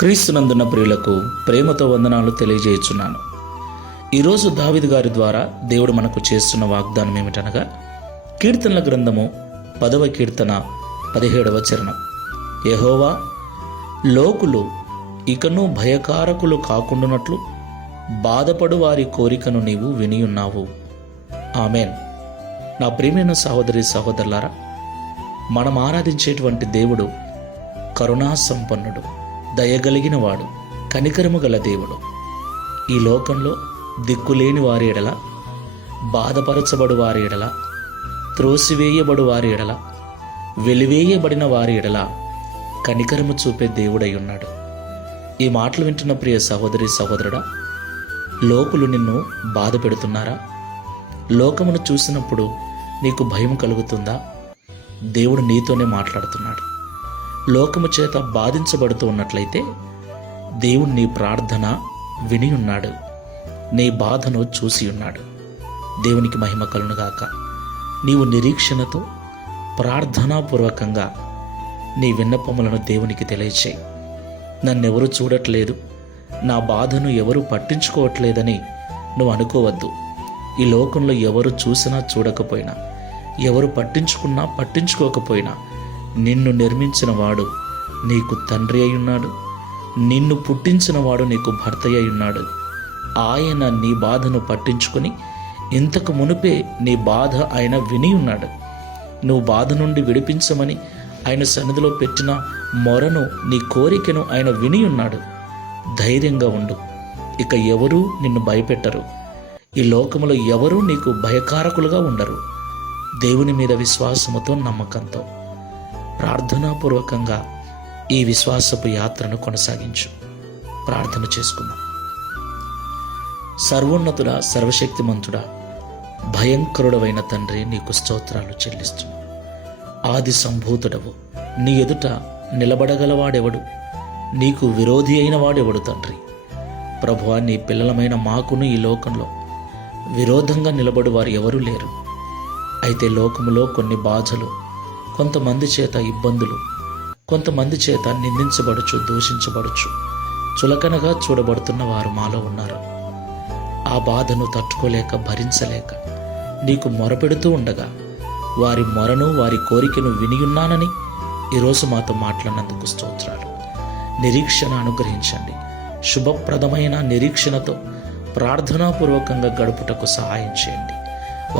క్రీస్తునందున్న ప్రియులకు ప్రేమతో వందనాలు తెలియజేయుచున్నాను. ఈరోజు దావీదు గారి ద్వారా దేవుడు మనకు చేస్తున్న వాగ్దానం ఏమిటనగా, కీర్తనల గ్రంథము 10వ కీర్తన 17వ చరణం. యెహోవా, లోకులు ఇకను భయకారకులు కాకుండానట్లు బాధపడు వారి కోరికను నీవు వినియున్నావు. ఆమెన్. నా ప్రియమైన సహోదరి సహోదరులారా, మనం ఆరాధించేటువంటి దేవుడు కరుణా సంపన్నుడు, దయగలిగిన వాడు, కనికరము గల దేవుడు. ఈ లోకంలో దిక్కులేని వారి ఎడల, బాధపరచబడు వారి ఎడల, త్రోసివేయబడు వారి ఎడల, వెలివేయబడిన వారి ఎడల కనికరము చూపే దేవుడై ఉన్నాడు. ఈ మాటలు వింటున్న ప్రియ సహోదరి సహోదరుడా, లోకులు నిన్ను బాధ పెడుతున్నారా? లోకమును చూసినప్పుడు నీకు భయం కలుగుతుందా? దేవుడు నీతోనే మాట్లాడుతున్నాడు. లోకము చేత బాధించబడుతూ ఉన్నట్లయితే దేవుడు నీ ప్రార్థన విని ఉన్నాడు, నీ బాధను చూసి ఉన్నాడు. దేవునికి మహిమ కలుగునుగాక. నీవు నిరీక్షణతో ప్రార్థనాపూర్వకంగా నీ విన్నపములను దేవునికి తెలియచేయి. నన్నెవరు చూడట్లేదు, నా బాధను ఎవరు పట్టించుకోవట్లేదని నువ్వు అనుకోవద్దు. ఈ లోకంలో ఎవరు చూసినా చూడకపోయినా, ఎవరు పట్టించుకున్నా పట్టించుకోకపోయినా, నిన్ను నిర్మించిన వాడు నీకు తండ్రి అయి ఉన్నాడు, నిన్ను పుట్టించిన వాడు నీకు భర్త అయి ఉన్నాడు. ఆయన నీ బాధను పట్టించుకొని ఇంతకు మునుపే నీ బాధ ఆయన విని ఉన్నాడు. నువ్వు బాధ నుండి విడిపించమని ఆయన సన్నిధిలో పెట్టిన మొరను, నీ కోరికను ఆయన విని ఉన్నాడు. ధైర్యంగా ఉండు. ఇక ఎవరూ నిన్ను భయపెట్టరు. ఈ లోకములో ఎవరూ నీకు భయకారకులుగా ఉండరు. దేవుని మీద విశ్వాసముతో, నమ్మకంతో ప్రార్థనాపూర్వకంగా ఈ విశ్వాసపు యాత్రను కొనసాగించు. ప్రార్థన చేసుకుందాం. సర్వోన్నతుడా, సర్వశక్తిమంతుడా, భయంకరుడవైన తండ్రి, నీకు స్తోత్రాలు చెల్లిస్తున్నాను. ఆది సంభూతుడవు, నీ ఎదుట నిలబడగలవాడెవడు? నీకు విరోధి అయిన వాడెవడు తండ్రి? ప్రభువా, నీ పిల్లలమైన మాకును ఈ లోకంలో విరోధంగా నిలబడు వారు ఎవరూ లేరు. అయితే లోకములో కొన్ని బాధలు, కొంతమంది చేత ఇబ్బందులు, కొంతమంది చేత నిందించబడుచు, దూషించబడుచు, చులకనగా చూడబడుతున్న వారు మాలో ఉన్నారు. ఆ బాధను తట్టుకోలేక, భరించలేక నీకు మొరపెడుతూ ఉండగా, వారి మొరను, వారి కోరికను వినియున్నానని ఈరోజు మాతో మాట్లాడినందుకు స్తోత్రాలు. నిరీక్షణ అనుగ్రహించండి. శుభప్రదమైన నిరీక్షణతో ప్రార్థనాపూర్వకంగా గడుపుటకు సహాయం చేయండి.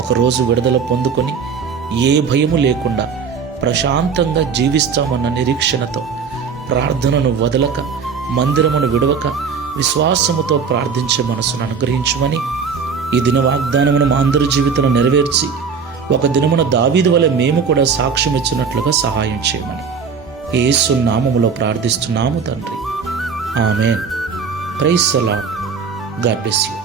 ఒకరోజు విడుదల పొందుకొని ఏ భయము లేకుండా ప్రశాంతంగా జీవిస్తామన్న నిరీక్షణతో ప్రార్థనను వదలక, మందిరమును విడవక, విశ్వాసముతో ప్రార్థించే మనసును అనుగ్రహించమని, ఈ దిన వాగ్దానమును మా అందరి జీవితంలో నెరవేర్చి ఒక దినమున దావీదు వలె మేము కూడా సాక్ష్యం ఇచ్చినట్లుగా సహాయం చేయమని యేసు నామములో ప్రార్థిస్తున్నాము తండ్రి. Amen. Praise the Lord. God bless you.